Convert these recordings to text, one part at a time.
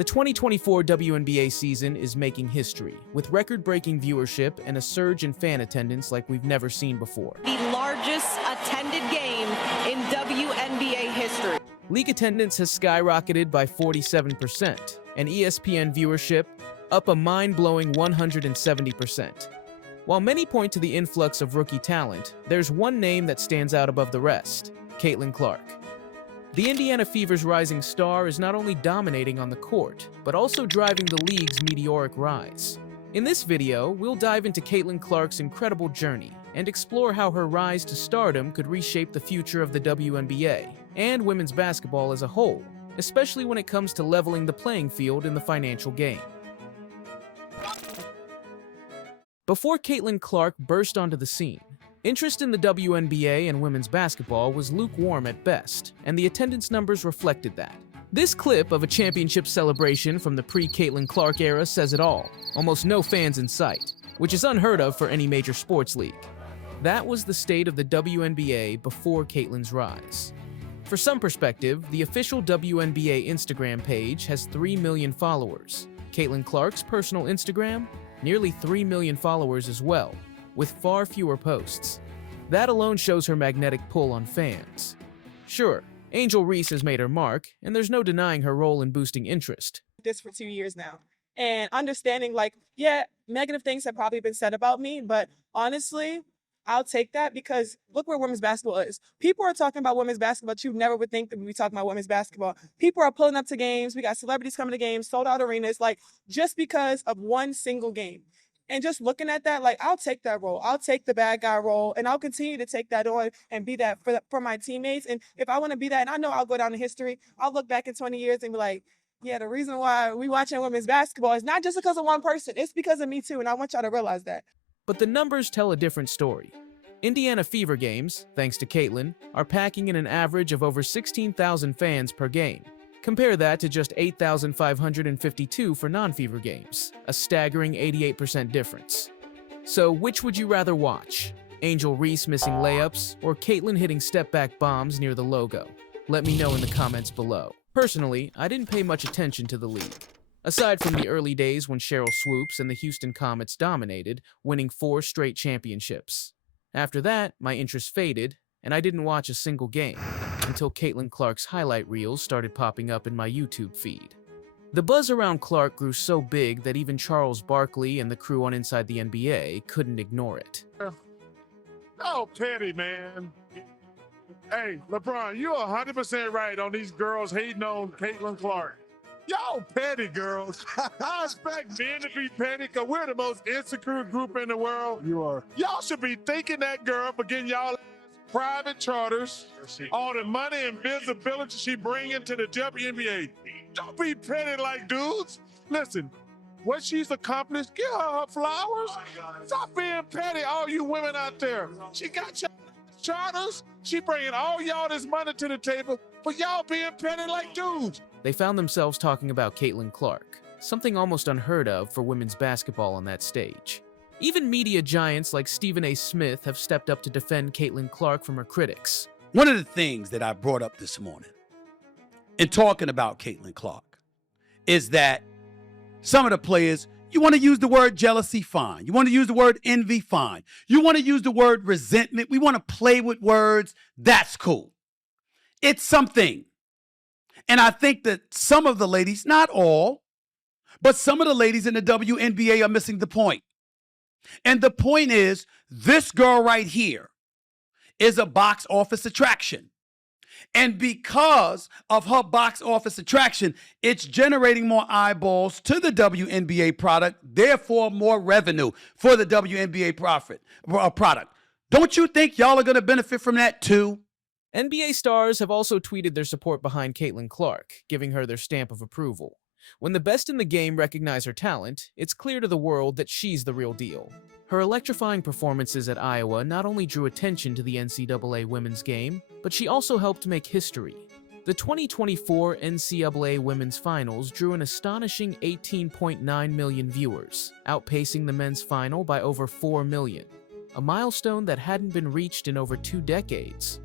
The 2024 WNBA season is making history, with record-breaking viewership and a surge in fan attendance like we've never seen before. The largest attended game in WNBA history. League attendance has skyrocketed by 47%, and ESPN viewership up a mind-blowing 170%. While many point to the influx of rookie talent, there's one name that stands out above the rest: Caitlin Clark. The Indiana Fever's rising star is not only dominating on the court, but also driving the league's meteoric rise. In this video, we'll dive into Caitlin Clark's incredible journey and explore how her rise to stardom could reshape the future of the WNBA and women's basketball as a whole, especially when it comes to leveling the playing field in the financial game. Before Caitlin Clark burst onto the scene, interest in the WNBA and women's basketball was lukewarm at best, and the attendance numbers reflected that. This clip of a championship celebration from the pre-Caitlin Clark era says it all. Almost no fans in sight, which is unheard of for any major sports league. That was the state of the WNBA before Caitlin's rise. For some perspective, the official WNBA Instagram page has 3 million followers. Caitlin Clark's personal Instagram, nearly 3 million followers as well, with far fewer posts. That alone shows her magnetic pull on fans. Sure, Angel Reese has made her mark, and there's no denying her role in boosting interest. This for 2 years now. And understanding, negative things have probably been said about me, but honestly, I'll take that because look where women's basketball is. People are talking about women's basketball, but you never would think that we'd be talking about women's basketball. People are pulling up to games. We got celebrities coming to games, sold out arenas, just because of one single game. And just looking at that, I'll take that role. I'll take the bad guy role, and I'll continue to take that on and be that for my teammates. And if I want to be that, and I know I'll go down in history, I'll look back in 20 years and be like, yeah, the reason why we watching women's basketball is not just because of one person. It's because of me too, and I want y'all to realize that. But the numbers tell a different story. Indiana Fever games, thanks to Caitlin, are packing in an average of over 16,000 fans per game. Compare that to just 8,552 for non-Fever games, a staggering 88% difference. So which would you rather watch? Angel Reese missing layups, or Caitlin hitting step-back bombs near the logo? Let me know in the comments below. Personally, I didn't pay much attention to the league. Aside from the early days when Cheryl Swoops and the Houston Comets dominated, winning 4 straight championships. After that, my interest faded, and I didn't watch a single game until Caitlin Clark's highlight reels started popping up in my YouTube feed. The buzz around Clark grew so big that even Charles Barkley and the crew on Inside the NBA couldn't ignore it. Oh, petty, man. Hey, LeBron, you're 100% right on these girls hating on Caitlin Clark. Y'all petty girls. I expect men to be petty because we're the most insecure group in the world. You are. Y'all should be thanking that girl for getting y'all private charters, all the money and visibility she bringing to the WNBA. Don't be petty like dudes. Listen, what she's accomplished, give her her flowers. Stop being petty, all you women out there. She got y'all charters. She bringing all y'all this money to the table, but y'all being petty like dudes. They found themselves talking about Caitlin Clark, something almost unheard of for women's basketball on that stage. Even media giants like Stephen A. Smith have stepped up to defend Caitlin Clark from her critics. One of the things that I brought up this morning in talking about Caitlin Clark is that some of the players, you want to use the word jealousy, fine. You want to use the word envy, fine. You want to use the word resentment. We want to play with words. That's cool. It's something. And I think that some of the ladies, not all, but some of the ladies in the WNBA are missing the point. And the point is, this girl right here is a box office attraction. And because of her box office attraction, it's generating more eyeballs to the WNBA product, therefore more revenue for the WNBA product. Don't you think y'all are going to benefit from that too? NBA stars have also tweeted their support behind Caitlin Clark, giving her their stamp of approval. When the best in the game recognize her talent, it's clear to the world that she's the real deal. Her electrifying performances at Iowa not only drew attention to the NCAA women's game, but she also helped make history. The 2024 NCAA Women's Finals drew an astonishing 18.9 million viewers, outpacing the men's final by over 4 million, a milestone that hadn't been reached in over 2 decades.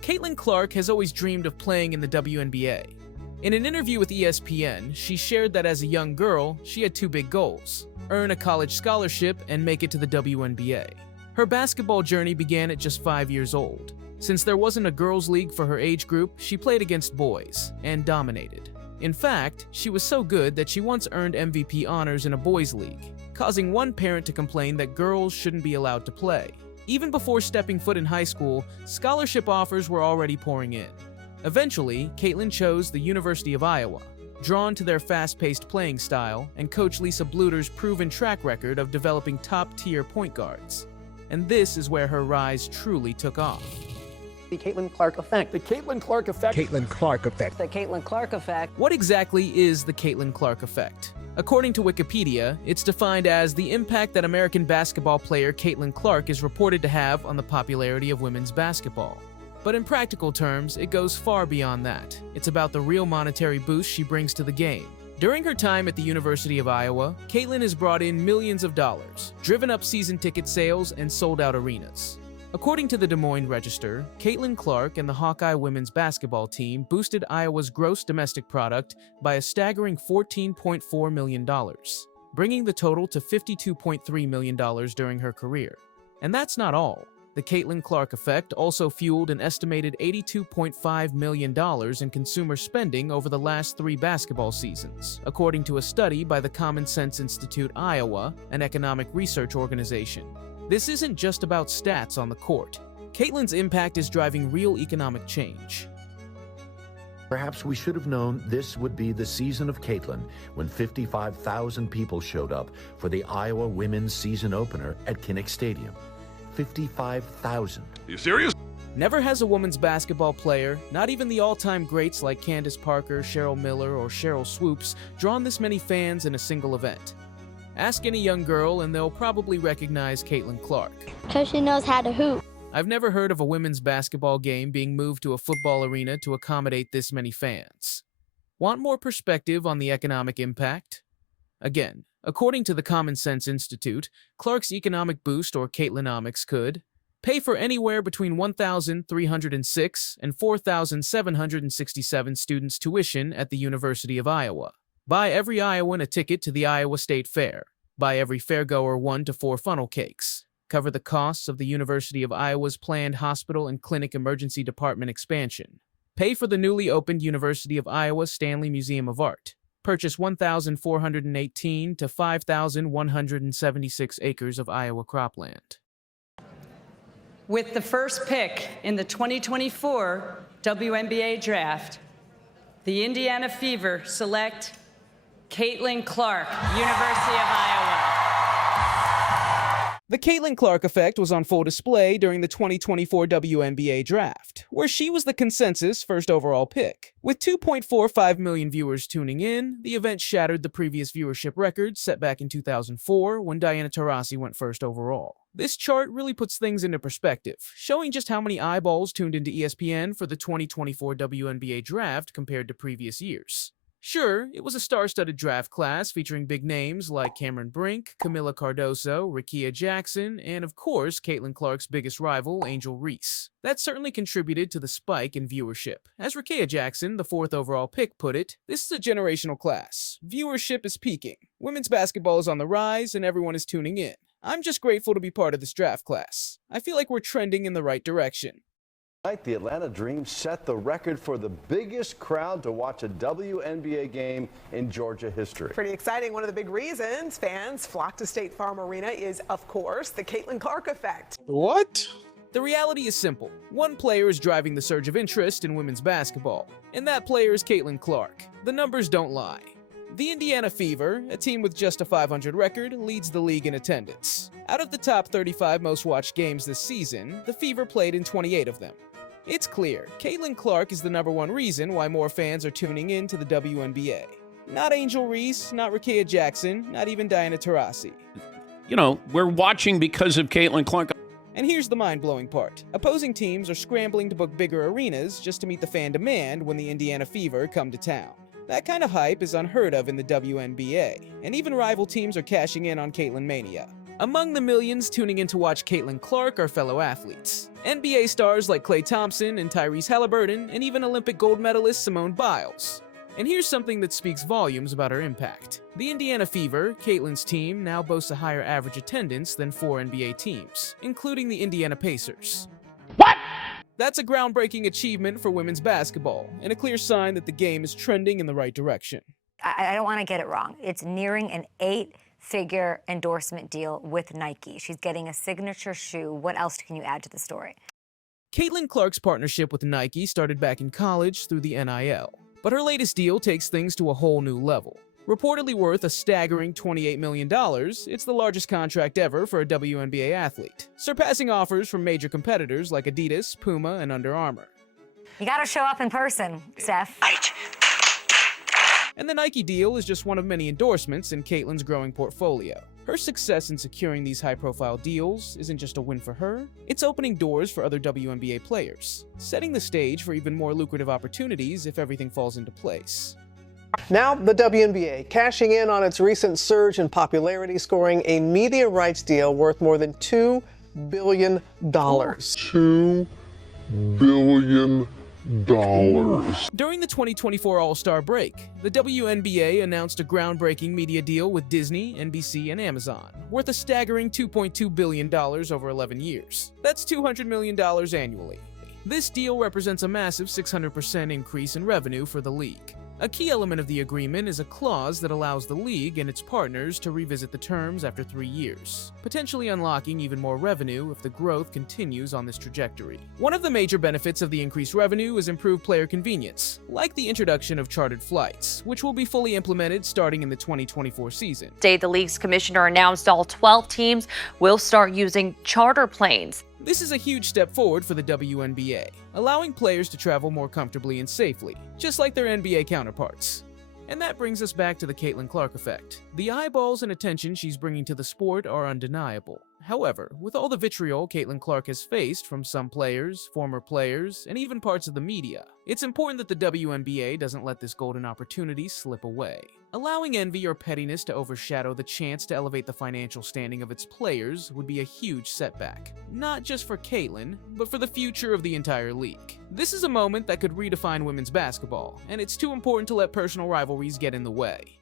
Caitlin Clark has always dreamed of playing in the WNBA. In an interview with ESPN, she shared that as a young girl, she had two big goals: earn a college scholarship and make it to the WNBA. Her basketball journey began at just 5 years old. Since there wasn't a girls' league for her age group, she played against boys and dominated. In fact, she was so good that she once earned MVP honors in a boys' league, causing one parent to complain that girls shouldn't be allowed to play. Even before stepping foot in high school, scholarship offers were already pouring in. Eventually, Caitlin chose the University of Iowa, drawn to their fast-paced playing style and Coach Lisa Bluter's proven track record of developing top-tier point guards. And this is where her rise truly took off. The Caitlin Clark effect. The Caitlin Clark effect. Caitlin Clark effect. The Caitlin Clark effect. What exactly is the Caitlin Clark effect? According to Wikipedia, it's defined as the impact that American basketball player Caitlin Clark is reported to have on the popularity of women's basketball. But in practical terms, it goes far beyond that. It's about the real monetary boost she brings to the game. During her time at the University of Iowa, Caitlin has brought in millions of dollars, driven up season ticket sales, and sold out arenas. According to the Des Moines Register, Caitlin Clark and the Hawkeye women's basketball team boosted Iowa's gross domestic product by a staggering $14.4 million, bringing the total to $52.3 million during her career. And that's not all. The Caitlin Clark effect also fueled an estimated $82.5 million in consumer spending over the last 3 basketball seasons, according to a study by the Common Sense Institute Iowa, an economic research organization. This isn't just about stats on the court. Caitlin's impact is driving real economic change. Perhaps we should have known this would be the season of Caitlin when 55,000 people showed up for the Iowa women's season opener at Kinnick Stadium. 55,000. Are you serious? Never has a women's basketball player, not even the all-time greats like Candace Parker, Cheryl Miller, or Cheryl Swoops, drawn this many fans in a single event. Ask any young girl and they'll probably recognize Caitlin Clark. Because she knows how to hoop. I've never heard of a women's basketball game being moved to a football arena to accommodate this many fans. Want more perspective on the economic impact? Again, according to the Common Sense Institute, Clark's economic boost, or Caitlinomics, could pay for anywhere between 1,306 and 4,767 students' tuition at the University of Iowa, buy every Iowan a ticket to the Iowa State Fair, buy every fairgoer 1 to 4 funnel cakes, cover the costs of the University of Iowa's planned hospital and clinic emergency department expansion, pay for the newly opened University of Iowa Stanley Museum of Art, purchase 1,418 to 5,176 acres of Iowa cropland. With the first pick in the 2024 WNBA draft, the Indiana Fever select Caitlin Clark, University of Iowa. The Caitlin Clark effect was on full display during the 2024 WNBA draft, where she was the consensus first overall pick. With 2.45 million viewers tuning in, the event shattered the previous viewership record set back in 2004 when Diana Taurasi went first overall. This chart really puts things into perspective, showing just how many eyeballs tuned into ESPN for the 2024 WNBA draft compared to previous years. Sure, it was a star-studded draft class featuring big names like Cameron Brink, Camila Cardoso, Rickea Jackson, and of course, Caitlin Clark's biggest rival, Angel Reese. That certainly contributed to the spike in viewership. As Rickea Jackson, the 4th overall pick, put it, this is a generational class. Viewership is peaking. Women's basketball is on the rise, and everyone is tuning in. I'm just grateful to be part of this draft class. I feel like we're trending in the right direction. Tonight, the Atlanta Dream set the record for the biggest crowd to watch a WNBA game in Georgia history. Pretty exciting. One of the big reasons fans flock to State Farm Arena is, of course, the Caitlin Clark effect. What? The reality is simple. One player is driving the surge of interest in women's basketball, and that player is Caitlin Clark. The numbers don't lie. The Indiana Fever, a team with just a .500 record, leads the league in attendance. Out of the top 35 most watched games this season, the Fever played in 28 of them. It's clear, Caitlin Clark is the #1 reason why more fans are tuning in to the WNBA. Not Angel Reese, not Rickea Jackson, not even Diana Taurasi. You know, we're watching because of Caitlin Clark. And here's the mind-blowing part. Opposing teams are scrambling to book bigger arenas just to meet the fan demand when the Indiana Fever come to town. That kind of hype is unheard of in the WNBA, and even rival teams are cashing in on Caitlin Mania. Among the millions tuning in to watch Caitlin Clark are fellow athletes. NBA stars like Klay Thompson and Tyrese Halliburton, and even Olympic gold medalist Simone Biles. And here's something that speaks volumes about her impact. The Indiana Fever, Caitlin's team, now boasts a higher average attendance than 4 NBA teams, including the Indiana Pacers. What? That's a groundbreaking achievement for women's basketball, and a clear sign that the game is trending in the right direction. I don't want to get it wrong. It's nearing an 8-figure endorsement deal with Nike. She's getting a signature shoe. What else can you add to the story? Caitlin Clark's partnership with Nike started back in college through the NIL, but her latest deal takes things to a whole new level. Reportedly worth a staggering $28 million, it's the largest contract ever for a WNBA athlete, surpassing offers from major competitors like Adidas, Puma, and Under Armour. You got to show up in person, Steph. And the Nike deal is just one of many endorsements in Caitlin's growing portfolio. Her success in securing these high-profile deals isn't just a win for her, it's opening doors for other WNBA players, setting the stage for even more lucrative opportunities if everything falls into place. Now, the WNBA cashing in on its recent surge in popularity, scoring a media rights deal worth more than $2 billion. $2 billion. During the 2024 All-Star break, the WNBA announced a groundbreaking media deal with Disney, NBC, and Amazon, worth a staggering $2.2 billion over 11 years. That's $200 million annually. This deal represents a massive 600% increase in revenue for the league. A key element of the agreement is a clause that allows the league and its partners to revisit the terms after 3 years, potentially unlocking even more revenue if the growth continues on this trajectory. One of the major benefits of the increased revenue is improved player convenience, like the introduction of chartered flights, which will be fully implemented starting in the 2024 season. Today, the league's commissioner announced all 12 teams will start using charter planes. This is a huge step forward for the WNBA, allowing players to travel more comfortably and safely, just like their NBA counterparts. And that brings us back to the Caitlin Clark effect. The eyeballs and attention she's bringing to the sport are undeniable. However, with all the vitriol Caitlin Clark has faced from some players, former players, and even parts of the media, it's important that the WNBA doesn't let this golden opportunity slip away. Allowing envy or pettiness to overshadow the chance to elevate the financial standing of its players would be a huge setback, not just for Caitlin, but for the future of the entire league. This is a moment that could redefine women's basketball, and it's too important to let personal rivalries get in the way.